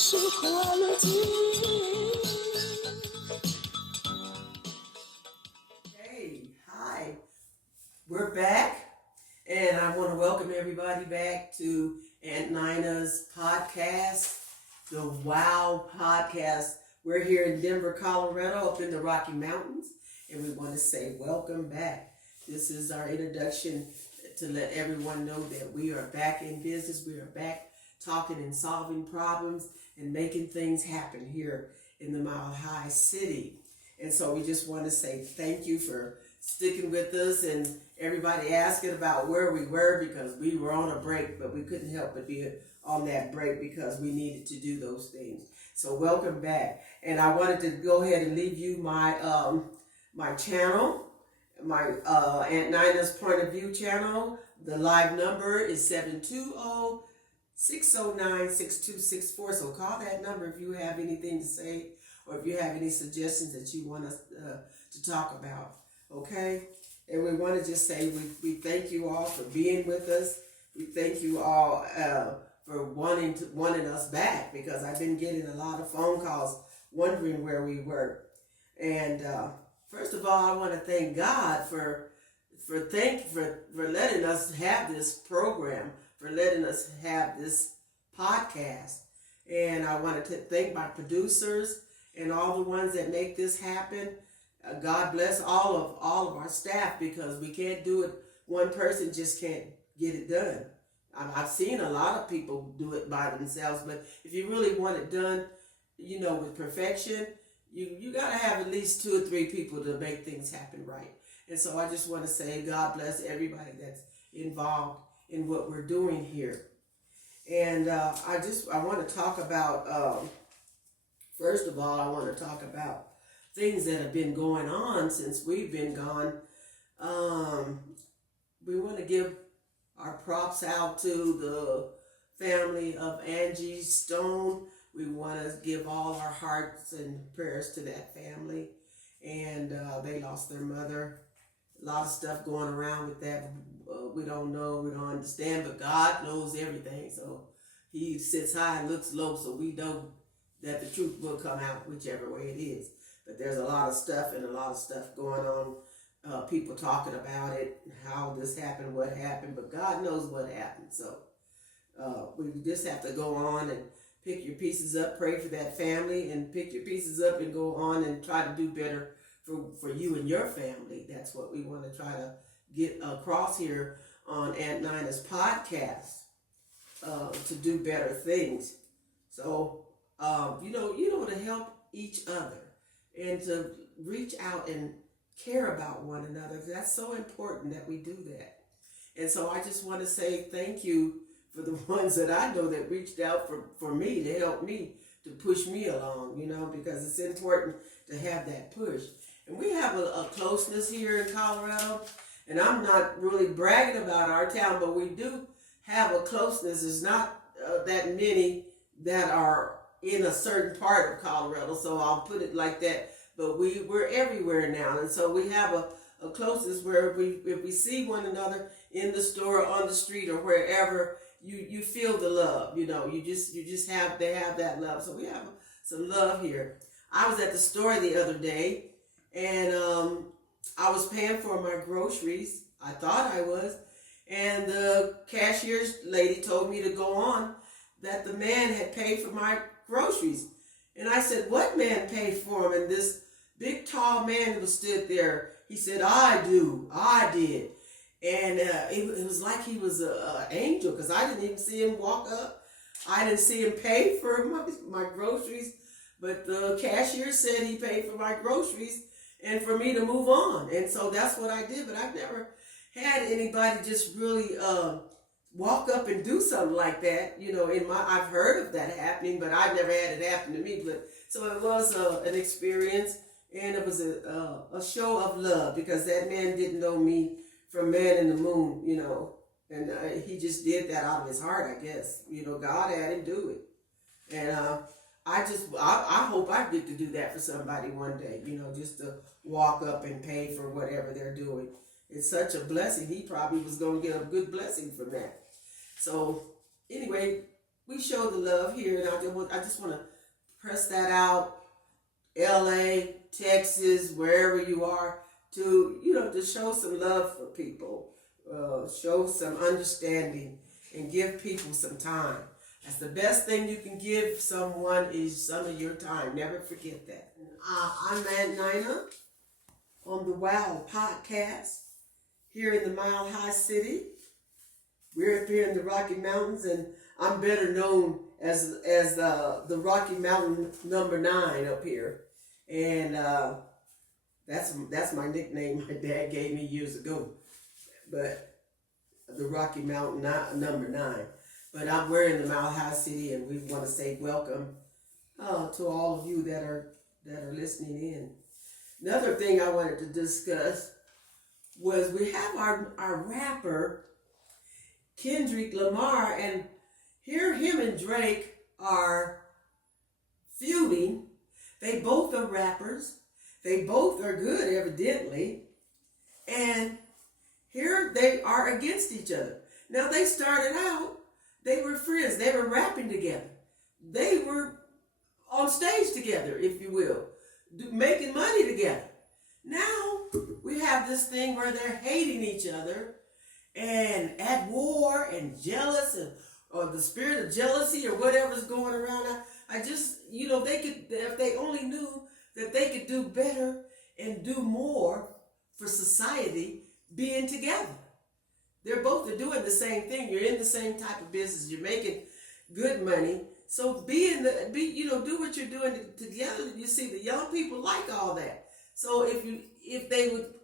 municipality. Hey, hi. We're back, and I want to welcome everybody back to Aunt Nina's podcast, the WOW podcast. We're here in Denver, Colorado, up in the Rocky Mountains, and we want to say welcome back. This is our introduction to let everyone know that we are back in business. We are back talking and solving problems and making things happen here in the Mile High City. And so we just want to say thank you for sticking with us, and everybody asking about where we were because we were on a break, but we couldn't help but be on that break because we needed to do those things. So welcome back. And I wanted to go ahead and leave you my my channel, my Aunt Nina's Point of View channel. The live number is 720-609-6264. So call that number if you have anything to say or if you have any suggestions that you want us to talk about. Okay? And we want to just say we thank you all for being with us. We thank you all for wanting us back, because I've been getting a lot of phone calls wondering where we were. And first of all, I want to thank God for letting us have this program, for letting us have this podcast. And I wanted to thank my producers and all the ones that make this happen. God bless all of our staff, because we can't do it. One person just can't get it done. I've seen a lot of people do it by themselves, but if you really want it done, with perfection, you got to have at least 2 or 3 people to make things happen right. And so I just want to say God bless everybody that's involved in what we're doing here. And I want to talk about, first of all, I want to talk about things that have been going on since we've been gone. We want to give our props out to the family of Angie Stone. We want to give all our hearts and prayers to that family. And they lost their mother. A lot of stuff going around with that. We don't know, we don't understand, but God knows everything. So he sits high and looks low, so we know that the truth will come out whichever way it is. But there's a lot of stuff going on. People talking about it, how this happened, what happened, but God knows what happened. So we just have to go on and pick your pieces up, pray for that family, and pick your pieces up and go on and try to do better for you and your family. That's what we want to try to get across here on Aunt Nina's podcast, to do better things. So, to help each other and to reach out and care about one another. That's so important that we do that. And so I just want to say thank you for the ones that I know that reached out for me, to help me, to push me along, because it's important to have that push. And we have a closeness here in Colorado, and I'm not really bragging about our town, but we do have a closeness. There's not that many that are in a certain part of Colorado, so I'll put it like that. But we're everywhere now, and so we have a closeness where if we see one another in the store, or on the street, or wherever, you feel the love. You just have that love. So we have some love here. I was at the store the other day, and I was paying for my groceries. I thought I was, and the cashier's lady told me to go on that the man had paid for my groceries. And I said, "What man paid for them?" And this big, tall man who stood there, he said, I did. And it was like he was an angel, because I didn't even see him walk up. I didn't see him pay for my groceries, but the cashier said he paid for my groceries and for me to move on. And so that's what I did. But I've never had anybody just really walk up and do something like that. I've heard of that happening, but I've never had it happen to me. But so it was an experience, and it was a show of love, because that man didn't know me from Man in the Moon, and he just did that out of his heart, I guess. God had him do it. And I hope I get to do that for somebody one day, just to walk up and pay for whatever they're doing. It's such a blessing. He probably was going to get a good blessing from that. So anyway, we show the love here, and I just want to press that out. LA, Texas, wherever you are, to show some love for people, show some understanding, and give people some time. That's the best thing you can give someone is some of your time. Never forget that. I'm Aunt Nina on the Wow podcast here in the Mile High City. We're up here in the Rocky Mountains, and I'm better known as the Rocky Mountain number 9 up here. And that's my nickname my dad gave me years ago. But the Rocky Mountain number 9. But we're in the Mile High City, and we want to say welcome to all of you that are listening in. Another thing I wanted to discuss was we have our rapper Kendrick Lamar, and here him and Drake are feuding. They both are rappers. They both are good, evidently. And here they are against each other. Now, they started out, they were friends. They were rapping together. They were on stage together, if you will, making money together. Now, we have this thing where they're hating each other and at war and jealous, or the spirit of jealousy or whatever's going around. I just, they could, if they only knew that they could do better and do more for society being together. They're both doing the same thing. You're in the same type of business. You're making good money. So do what you're doing together. You see, the young people like all that. So if they would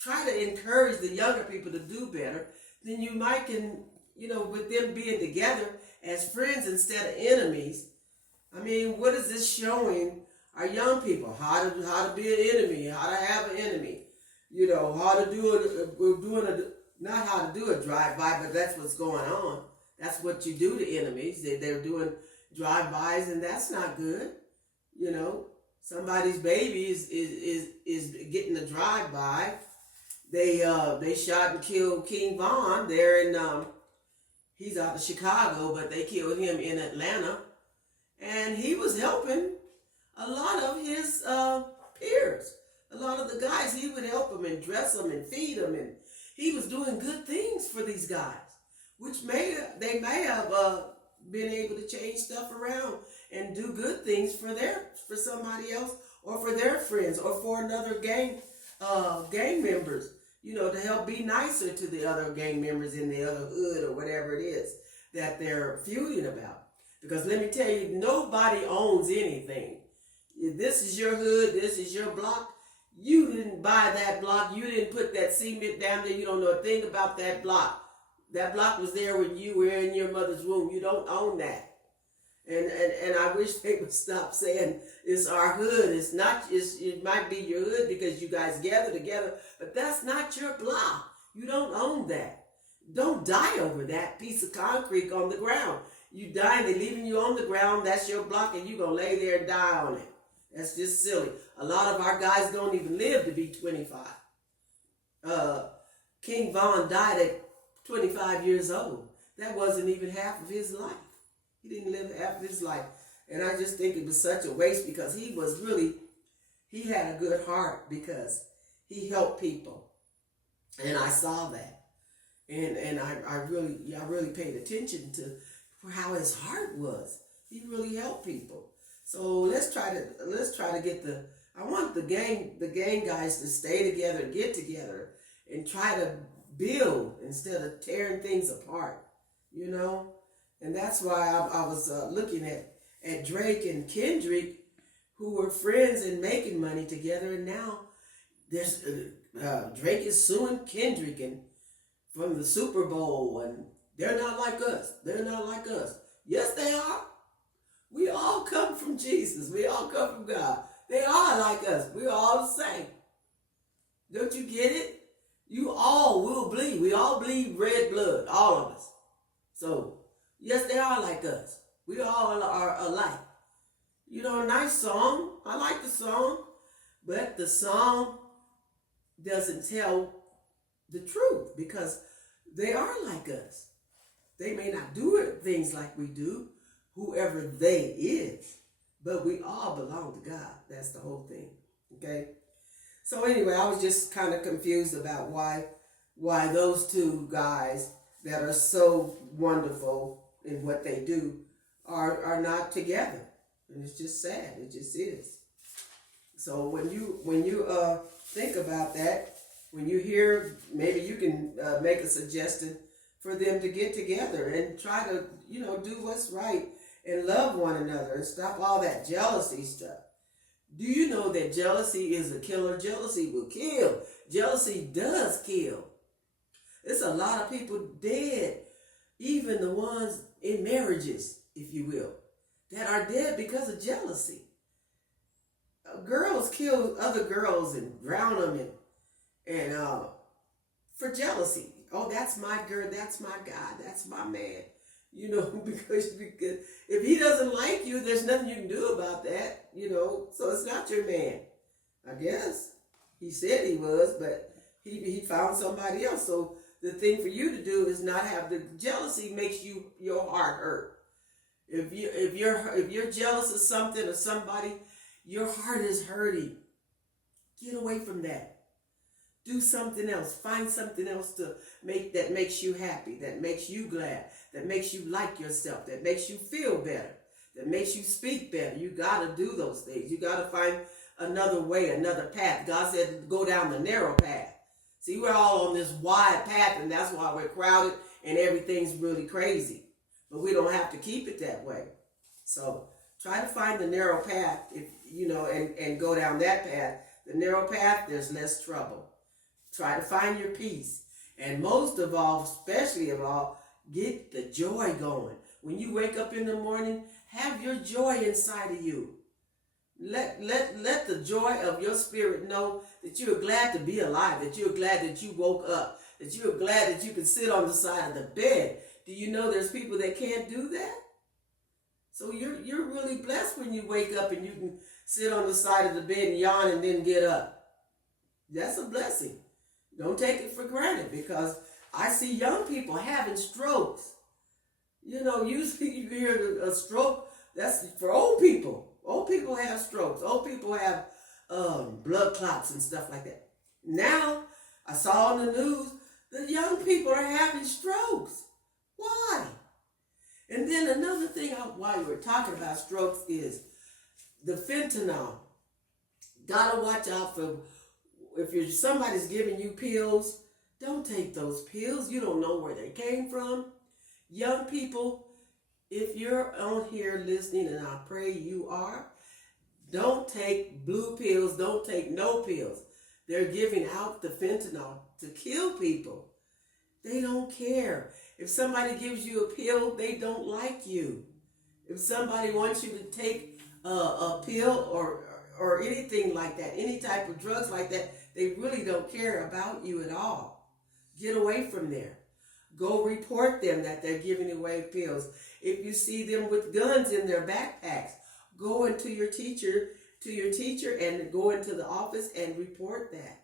try to encourage the younger people to do better, then you might with them being together as friends instead of enemies. I mean, what is this showing our young people? How to be an enemy, how to have an enemy, how to do it. We're doing not how to do a drive-by, but that's what's going on. That's what you do to enemies. They're doing drive-bys, and that's not good. Somebody's baby is getting a drive-by. They shot and killed King Von there in he's out of Chicago, but they killed him in Atlanta, and he was helping a lot of his peers. A lot of the guys, he would help them and dress them and feed them, and he was doing good things for these guys, which they may have been able to change stuff around and do good things for somebody else, or for their friends, or for another gang members, to help be nicer to the other gang members in the other hood or whatever it is that they're feuding about. Because let me tell you, nobody owns anything. If this is your hood, this is your block. You didn't buy that block. You didn't put that cement down there. You don't know a thing about that block. That block was there when you were in your mother's womb. You don't own that. And I wish they would stop saying it's our hood. It's not. It might be your hood because you guys gather together, but that's not your block. You don't own that. Don't die over that piece of concrete on the ground. You die and they're leaving you on the ground. That's your block, and you're gonna lay there and die on it. That's just silly. A lot of our guys don't even live to be 25. King Von died at 25 years old. That wasn't even half of his life. He didn't live half of his life. And I just think it was such a waste, because he had a good heart, because he helped people. And I saw that. And I really paid attention to how his heart was. He really helped people. So let's try to get I want the gang guys to stay together, get together, and try to build instead of tearing things apart, And that's why I was looking at Drake and Kendrick, who were friends and making money together, and now there's Drake is suing Kendrick and from the Super Bowl, and they're not like us. They're not like us. Yes, they are. We all come from Jesus. We all come from God. They are like us. We're all the same. Don't you get it? You all will bleed. We all bleed red blood, all of us. So, yes, they are like us. We all are alike. A nice song. I like the song. But the song doesn't tell the truth, because they are like us. They may not do things like we do, whoever they is. But we all belong to God. That's the whole thing. Okay? So anyway, I was just kind of confused about why those two guys that are so wonderful in what they do are not together. And it's just sad. It just is. So when you think about that, when you hear, maybe you can make a suggestion for them to get together and try to, do what's right and love one another and stop all that jealousy stuff. Do you know that jealousy is a killer? Jealousy will kill. Jealousy does kill. There's a lot of people dead, even the ones in marriages, if you will, that are dead because of jealousy. Girls kill other girls and drown them and for jealousy. Oh, that's my girl, that's my guy, that's my man. Because if he doesn't like you, there's nothing you can do about that, so it's not your man. I guess he said he was, but he found somebody else. So the thing for you to do is not have the jealousy. Makes your heart hurt. If you're jealous of something or somebody, your heart is hurting. Get away from that. Do something else. Find something else that makes you happy, that makes you glad, that makes you like yourself, that makes you feel better, that makes you speak better. You got to do those things. You got to find another way, another path. God said go down the narrow path. See, we're all on this wide path, and that's why we're crowded and everything's really crazy. But we don't have to keep it that way. So try to find the narrow path, and go down that path. The narrow path, there's less trouble. Try to find your peace. And most of all, especially of all, get the joy going. When you wake up in the morning, have your joy inside of you. Let the joy of your spirit know that you're glad to be alive, that you're glad that you woke up, that you're glad that you can sit on the side of the bed. Do you know there's people that can't do that? So you're really blessed when you wake up and you can sit on the side of the bed and yawn and then get up. That's a blessing. Don't take it for granted, because I see young people having strokes. Usually you hear a stroke, that's for old people. Old people have strokes. Old people have blood clots and stuff like that. Now, I saw on the news that young people are having strokes. Why? And then another thing while we're talking about strokes is the fentanyl. Gotta watch out for, if somebody's giving you pills, don't take those pills. You don't know where they came from. Young people, if you're on here listening, and I pray you are, don't take blue pills. Don't take no pills. They're giving out the fentanyl to kill people. They don't care. If somebody gives you a pill, they don't like you. If somebody wants you to take a pill or anything like that, any type of drugs like that, they really don't care about you at all. Get away from there. Go report them that they're giving away pills. If you see them with guns in their backpacks, go into your teacher and go into the office and report that.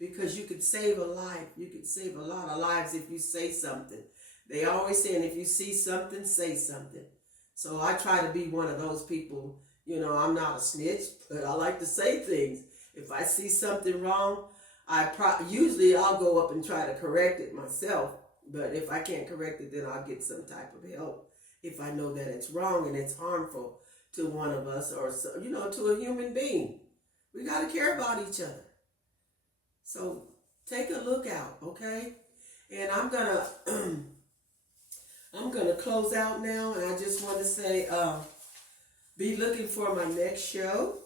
Because you could save a life. You could save a lot of lives if you say something. They always saying, if you see something, say something. So I try to be one of those people. I'm not a snitch, but I like to say things. If I see something wrong, usually I'll go up and try to correct it myself. But if I can't correct it, then I'll get some type of help. If I know that it's wrong and it's harmful to one of us or, to a human being. We got to care about each other. So take a look out, okay? And I'm gonna close out now, and I just want to say, be looking for my next show.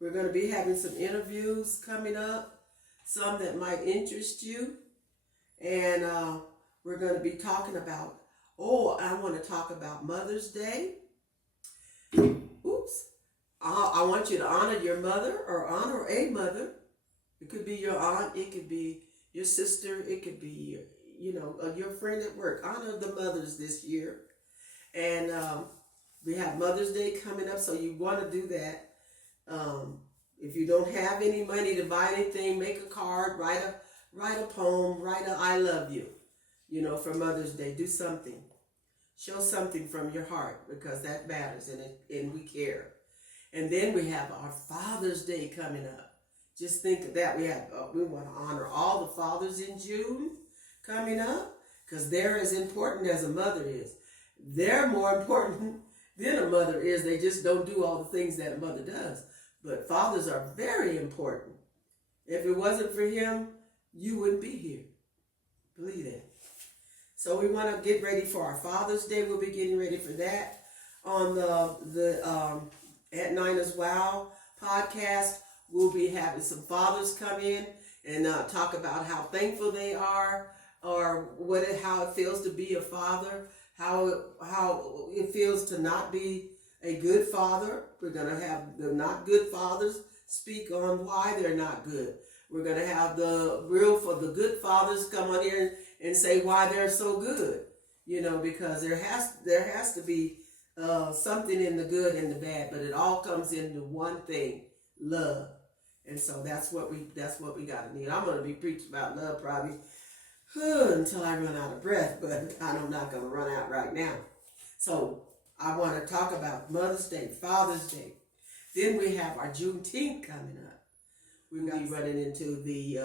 We're going to be having some interviews coming up, some that might interest you. And we're going to be talking about, I want to talk about Mother's Day. Oops. I want you to honor your mother or honor a mother. It could be your aunt. It could be your sister. It could be, your friend at work. Honor the mothers this year. And we have Mother's Day coming up, so you want to do that. If you don't have any money to buy anything, make a card, write a poem, write a I love you, for Mother's Day. Do something. Show something from your heart because that matters and we care. And then we have our Father's Day coming up. Just think of that. We want to honor all the fathers in June coming up because they're as important as a mother is. They're more important than a mother is. They just don't do all the things that a mother does. But fathers are very important. If it wasn't for him, you wouldn't be here. Believe that. So we want to get ready for our Father's Day. We'll be getting ready for that on the At Nina's Wow podcast. We'll be having some fathers come in and talk about how thankful they are, or how it feels to be a father, how it feels to not be a good father. We're going to have the not good fathers speak on why they're not good. We're going to have the good fathers come on here and say why they're so good. Because there has to be something in the good and the bad, but it all comes into one thing: love. And so that's what we got to need. I'm going to be preaching about love probably until I run out of breath, but I'm not going to run out right now. So I want to talk about Mother's Day, Father's Day. Then we have our Juneteenth coming up. We'll be running into the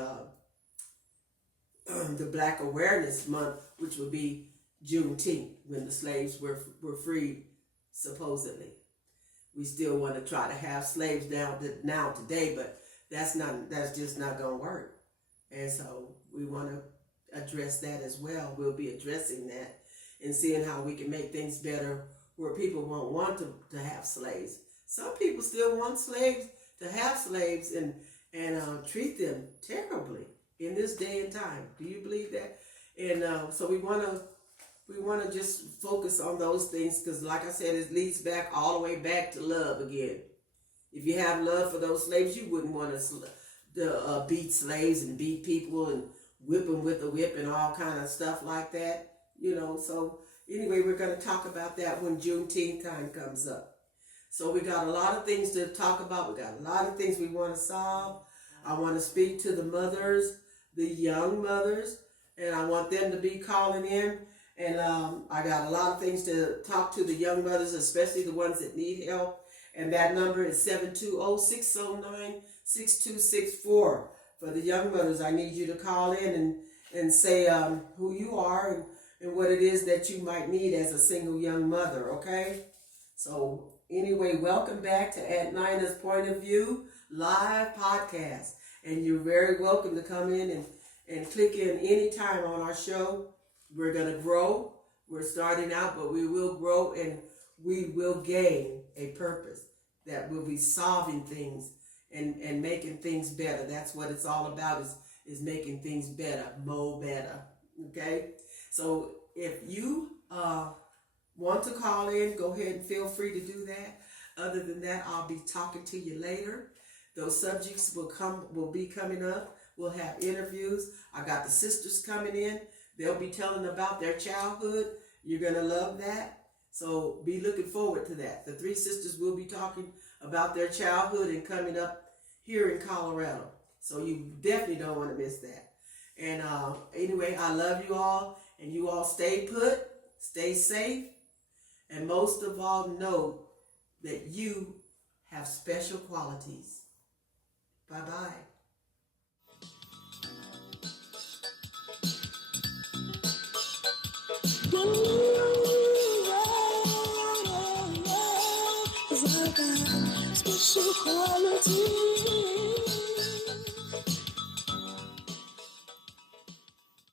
Black Awareness Month, which will be Juneteenth, when the slaves were freed, supposedly. We still want to try to have slaves now today, but that's just not going to work. And so we want to address that as well. We'll be addressing that and seeing how we can make things better where people won't want to have slaves. Some people still want slaves to have slaves and treat them terribly in this day and time. Do you believe that? And so we want to just focus on those things because, like I said, it leads back all the way back to love again. If you have love for those slaves, you wouldn't want to beat slaves and beat people and whip them with a whip and all kind of stuff like that. So anyway, we're going to talk about that when Juneteenth time comes up. So we got a lot of things to talk about. We got a lot of things we want to solve. I want to speak to the mothers, the young mothers, and I want them to be calling in. And I got a lot of things to talk to the young mothers, especially the ones that need help. And that number is 720-609-6264. For the young mothers, I need you to call in and say who you are and what it is that you might need as a single young mother, okay? So anyway, welcome back to Aunt Nina's Point of View live podcast. And you're very welcome to come in and click in anytime on our show. We're going to grow. We're starting out, but we will grow and we will gain a purpose that will be solving things and making things better. That's what it's all about is making things better, more better. Okay? So if you want to call in, go ahead and feel free to do that. Other than that, I'll be talking to you later. Those subjects will be coming up. We'll have interviews. I got the sisters coming in. They'll be telling about their childhood. You're going to love that. So be looking forward to that. The three sisters will be talking about their childhood and coming up here in Colorado. So you definitely don't want to miss that. And anyway, I love you all. And you all stay put, stay safe. And most of all, know that you have special qualities. Bye-bye. Special quality.